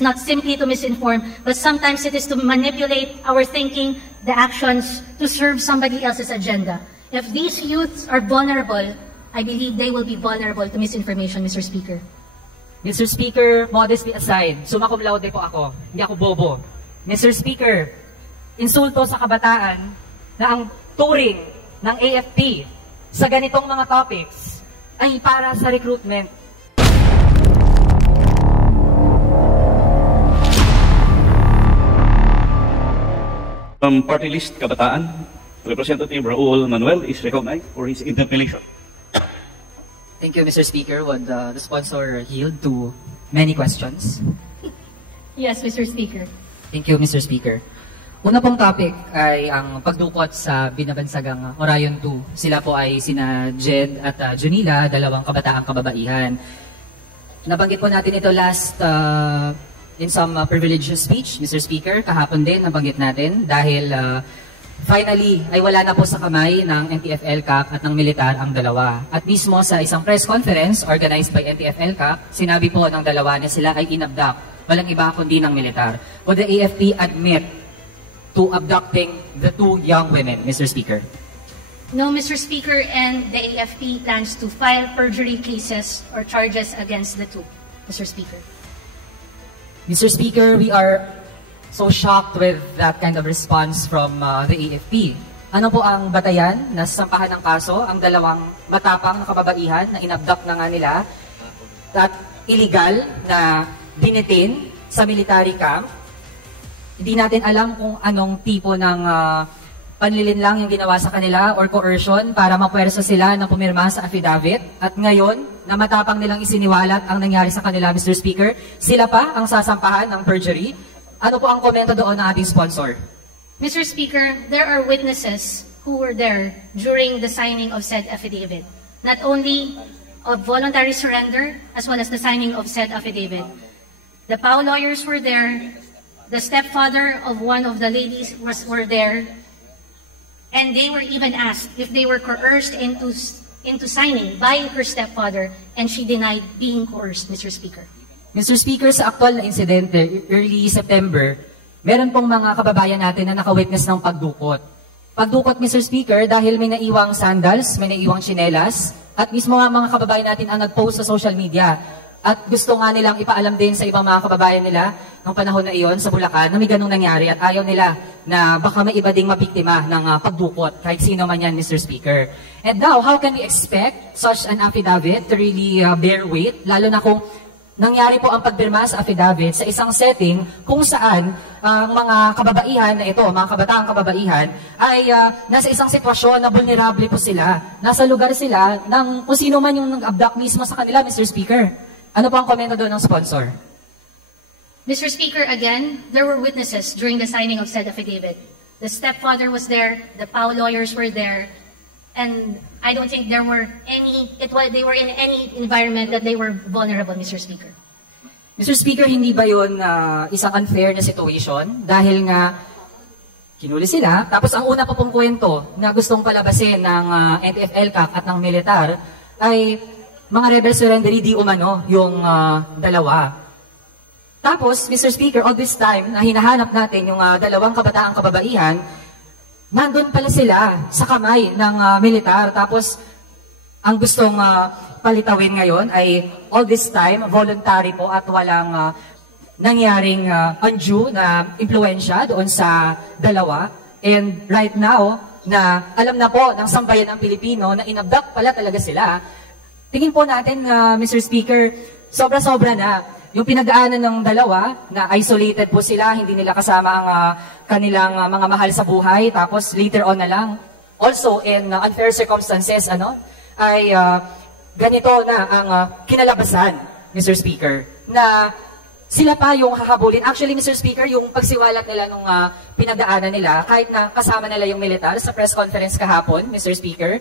not simply to misinform, but sometimes it is to manipulate our thinking, the actions, to serve somebody else's agenda. If these youths are vulnerable, I believe they will be vulnerable to misinformation, Mr. Speaker. Mr. Speaker, modesty aside, summa cum laude po ako, hindi ako bobo. Mr. Speaker, insulto sa kabataan na ang turing ng AFP sa ganitong mga topics ay para sa recruitment. Party list Kabataan, Representative Raul Manuel is recognized for his interpellation. Thank you, Mr. Speaker. Would the sponsor yield to many questions? Yes, Mr. Speaker. Thank you, Mr. Speaker. Una pong topic ay ang pagdukot sa binabansagang Orion 2. Sila po ay sina Jed at Junila, dalawang kabataang kababaihan. Nabanggit po natin ito last in some privileged speech, Mr. Speaker. Kahapon din nabanggit natin dahil finally ay wala na po sa kamay ng NTF-ELCAC at ng militar ang dalawa. At mismo sa isang press conference organized by NTF-ELCAC, sinabi po ng dalawa na sila ay inabduct. Walang iba kundi ng militar. Would the AFP admit to abducting the two young women, Mr. Speaker? No, Mr. Speaker, and the AFP plans to file perjury cases or charges against the two, Mr. Speaker. Mr. Speaker, we are so shocked with that kind of response from the AFP. Ano po ang batayan na sampahan ng kaso ang dalawang matapang na kababaihan na inabduct na nga nila at illegal na dinetain sa military camp? Hindi natin alam kung anong tipo ng panlilinlang yung ginawa sa kanila or coercion para mapuwersa sila na pumirma sa affidavit. At ngayon, na matapang nilang isiniwalat ang nangyari sa kanila, Mr. Speaker, sila pa ang sasampahan ng perjury. Ano po ang komento doon ng ating sponsor? Mr. Speaker, there are witnesses who were there during the signing of said affidavit. Not only of voluntary surrender, as well as the signing of said affidavit. The PAO lawyers were there. The stepfather of one of the ladies were there. And they were even asked if they were coerced into signing by her stepfather, and she denied being coerced, Mr. Speaker. Mr. Speaker, sa aktual na insidente, early September, meron pong mga kababayan natin na nakawitness ng pagdukot. Pagdukot, Mr. Speaker, dahil may naiwang sandals, may naiwang tsinelas, at mismo mga kababayan natin ang nag-post sa social media. At gusto nga nilang ipaalam din sa ibang mga kababayan nila ng panahon na iyon sa Bulacan na may ganung nangyari at ayaw nila na baka may iba ding mabiktima ng pagdukot kahit sino man yan, Mr. Speaker. And now, how can we expect such an affidavit to really bear weight, lalo na kung nangyari po ang pagpirma sa affidavit sa isang setting kung saan ang mga kababaihan na ito, mga kabataang kababaihan, ay nasa isang sitwasyon na vulnerable po sila. Nasa lugar sila ng kung sino man yung nag-abduct mismo sa kanila, Mr. Speaker. Ano po ang komento doon ng sponsor? Mr. Speaker, again, there were witnesses during the signing of said affidavit. The stepfather was there, the PAO lawyers were there, and I don't think there were they were in any environment that they were vulnerable, Mr. Speaker. Mr. Speaker, hindi ba yun isang unfair na situation? Dahil nga, kinuli sila, tapos ang una pa pong kwento na gustong palabasin ng NTF-ELCAC at ng militar ay mga rebel surrendery di umano yung dalawa. Tapos, Mr. Speaker, all this time na hinahanap natin yung dalawang kabataang kababaihan, nandun pala sila sa kamay ng militar. Tapos, ang gustong palitawin ngayon ay all this time, voluntary po at walang nangyaring undue na impluensya doon sa dalawa. And right now, na alam na po ng sambayan ng Pilipino na inabduct pala talaga sila, tingin po natin, Mr. Speaker, sobra-sobra na yung pinagdaanan ng dalawa na isolated po sila, hindi nila kasama ang kanilang mga mahal sa buhay, tapos later on na lang, also in unfair circumstances, ay ganito na ang kinalabasan, Mr. Speaker, na sila pa yung hahabulin. Actually, Mr. Speaker, yung pagsiwalat nila nung pinagdaanan nila, kahit na kasama nila yung militar sa press conference kahapon, Mr. Speaker,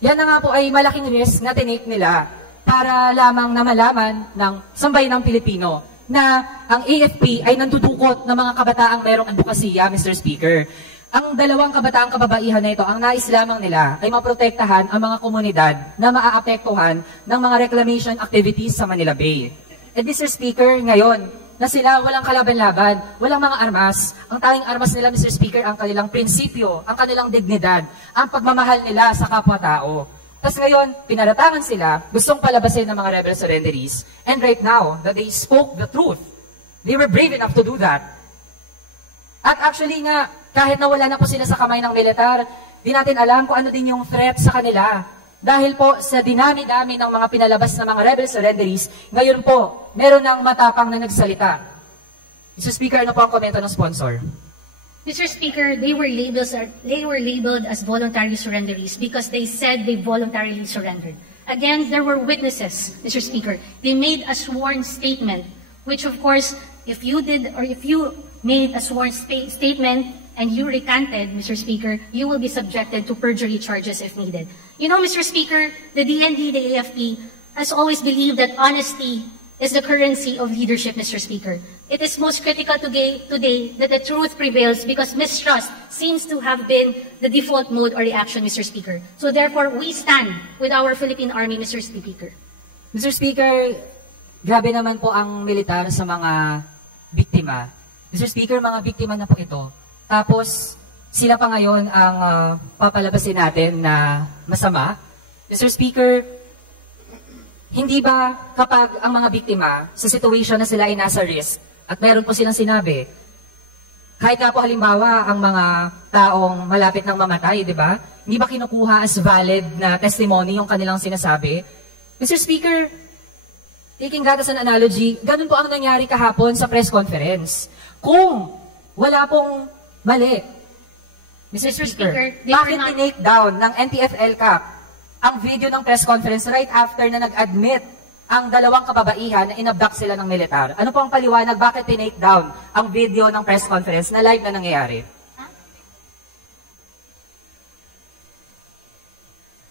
yan na nga po ay malaking risk na tinake nila para lamang na malaman ng sambayan ng Pilipino na ang AFP ay nandudukot ng mga kabataang merong advokasya, Mr. Speaker. Ang dalawang kabataang kababaihan na ito, ang nais lamang nila ay maprotektahan ang mga komunidad na maaapektuhan ng mga reclamation activities sa Manila Bay. And Mr. Speaker, ngayon, na sila walang kalaban-laban, walang mga armas. Ang tanging armas nila, Mr. Speaker, ang kanilang prinsipyo, ang kanilang dignidad, ang pagmamahal nila sa kapwa-tao. Tapos ngayon, pinaratangan sila, gustong palabasin ng mga rebel surrenderies. And right now, that they spoke the truth, they were brave enough to do that. At actually nga, kahit nawala na po sila sa kamay ng militar, di natin alam kung ano din yung threat sa kanila. Dahil po sa dinami-dami ng mga pinalabas na mga rebel surrenderies, ngayon po, meron ng matapang na nagsalita. Mr. Speaker, ano po ang komento ng sponsor? Mr. Speaker, they were labeled as voluntary surrenderies because they said they voluntarily surrendered. Again, there were witnesses, Mr. Speaker. They made a sworn statement, which of course, if you made a sworn statement and you recanted, Mr. Speaker, you will be subjected to perjury charges if needed. You know, Mr. Speaker, the DND, the AFP, has always believed that honesty is the currency of leadership, Mr. Speaker. It is most critical today that the truth prevails because mistrust seems to have been the default mode or reaction, Mr. Speaker. So therefore, we stand with our Philippine Army, Mr. Speaker. Mr. Speaker, grabe naman po ang militar sa mga biktima. Mr. Speaker, mga biktima na po ito. Tapos, sila pa ngayon ang papalabasin natin na masama. Mr. Speaker, hindi ba kapag ang mga biktima sa situation na sila ay nasa risk at meron po silang sinabi, kahit nga po halimbawa ang mga taong malapit ng mamatay, di ba? Hindi ba kinukuha as valid na testimony yung kanilang sinasabi? Mr. Speaker, taking that as an analogy, ganun po ang nangyari kahapon sa press conference. Kung wala pong mali, Mr. Speaker, bakit tinake down ng NTF-ELCAC ang video ng press conference right after na nag-admit ang dalawang kababaihan na inabduct sila ng militar? Ano po ang paliwanag? Bakit tinake down ang video ng press conference na live na nangyayari?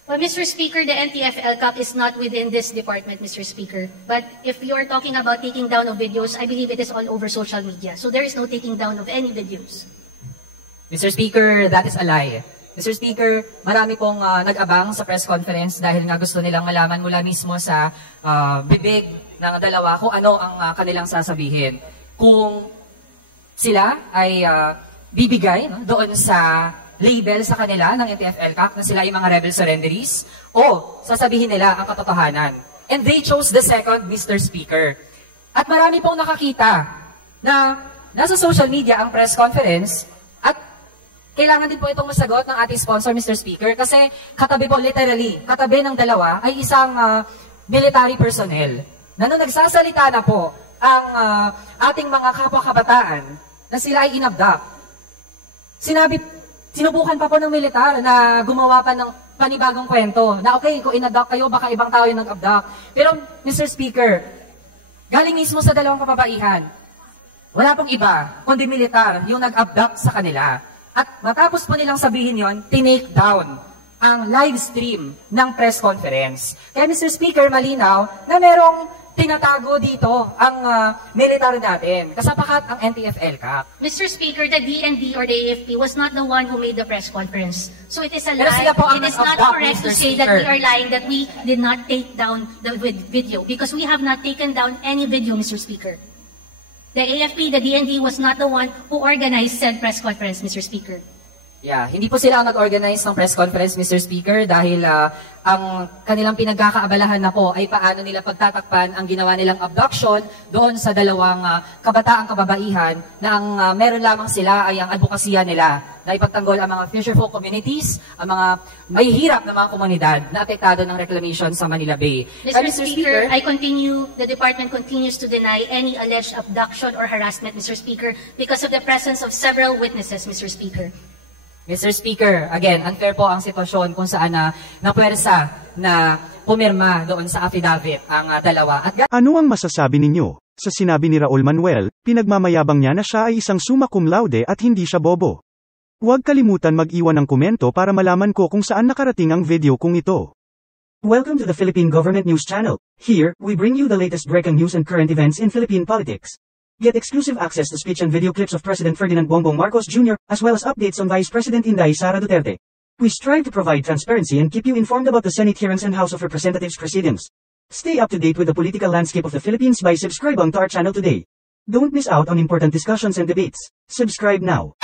Well, Mr. Speaker, the NTF-ELCAC is not within this department, Mr. Speaker. But if you are talking about taking down of videos, I believe it is all over social media. So there is no taking down of any videos. Mr. Speaker, that is a lie. Mr. Speaker, marami pong nag-abang sa press conference dahil nga gusto nilang malaman mula mismo sa bibig ng dalawa kung ano ang kanilang sasabihin. Kung sila ay bibigay doon sa label sa kanila ng NTF-ELCAC na sila ay mga rebel surrenderies o sasabihin nila ang katotohanan. And they chose the second, Mr. Speaker. At marami pong nakakita na nasa social media ang press conference at kailangan din po itong masagot ng ating sponsor, Mr. Speaker, kasi katabi po, literally, katabi ng dalawa ay isang military personnel na nung nagsasalita na po ang ating mga kapwa-kabataan na sila ay inabduct. Sinubukan pa po ng militar na gumawa pa ng panibagong kwento na okay, kung inabduct kayo, baka ibang tao yung nag-abduct. Pero, Mr. Speaker, galing mismo sa dalawang kababaihan, wala pong iba, kundi militar yung nag-abduct sa kanila. At matapos po nilang sabihin yon, tinake down ang live stream ng press conference. Kaya Mr. Speaker, malinaw na merong tinatago dito ang militar natin. Kasapakat ang NTF-ELCAC. Mr. Speaker, the DND or the AFP was not the one who made the press conference. So it is a Pero lie. sila po ang It is not nag-abduct, correct to Mr. say that Speaker. we are lying, that we did not take down the video because we have not taken down any video, Mr. Speaker. The AFP, the DND was not the one who organized said press conference, Mr. Speaker. Yeah, hindi po sila ang nag-organize ng press conference, Mr. Speaker, dahil ang kanilang pinagkakaabalahan na po ay paano nila pagtatakpan ang ginawa nilang abduction doon sa dalawang kabataang kababaihan na ang meron lamang sila ay ang advokasya nila na ipagtanggol ang mga fisherfolk communities, ang mga mahihirap na mga komunidad na apektado ng reclamation sa Manila Bay. Mr. Speaker, the department continues to deny any alleged abduction or harassment, Mr. Speaker, because of the presence of several witnesses, Mr. Speaker. Mr. Speaker, again, unfair po ang sitwasyon kung saan napuwersa na pumirma doon sa affidavit ang dalawa. At ano ang masasabi ninyo sa sinabi ni Raul Manuel, pinagmamayabang niya na siya ay isang summa cum laude at hindi siya bobo? Huwag kalimutan mag-iwan ng komento para malaman ko kung saan nakarating ang video kong ito. Welcome to the Philippine Government News Channel. Here, we bring you the latest breaking news and current events in Philippine politics. Get exclusive access to speech and video clips of President Ferdinand Bongbong Marcos Jr., as well as updates on Vice President Inday Sara Duterte. We strive to provide transparency and keep you informed about the Senate hearings and House of Representatives proceedings. Stay up to date with the political landscape of the Philippines by subscribing to our channel today. Don't miss out on important discussions and debates. Subscribe now.